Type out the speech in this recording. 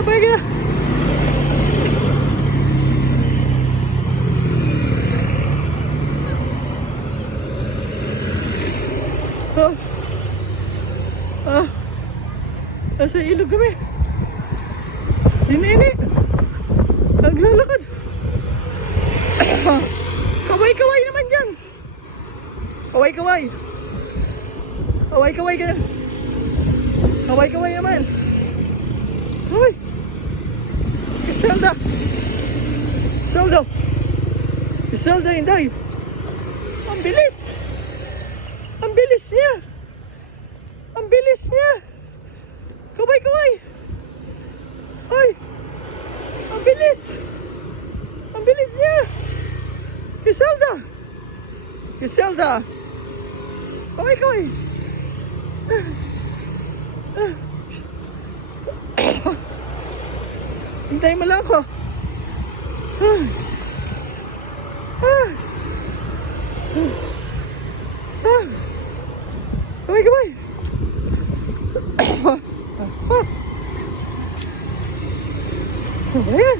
Abay ka. Oh. Nasa ilog kami. Ini. Naglalakad. Kaway-kaway naman dyan. Kaway-kaway. Kaway-kaway ka na. Kaway-kaway naman. Uy. Iselda. Iselda. Iselda, Inday. Ang bilis. Ang bilis niya. Ang bilis niya. Kaway-kaway. Ay. Ang bilis. Ang bilis niya. Iselda. Iselda. Kaway-kaway. Hintayin mo lang ako. Kaway-kaway. Ano ba yan?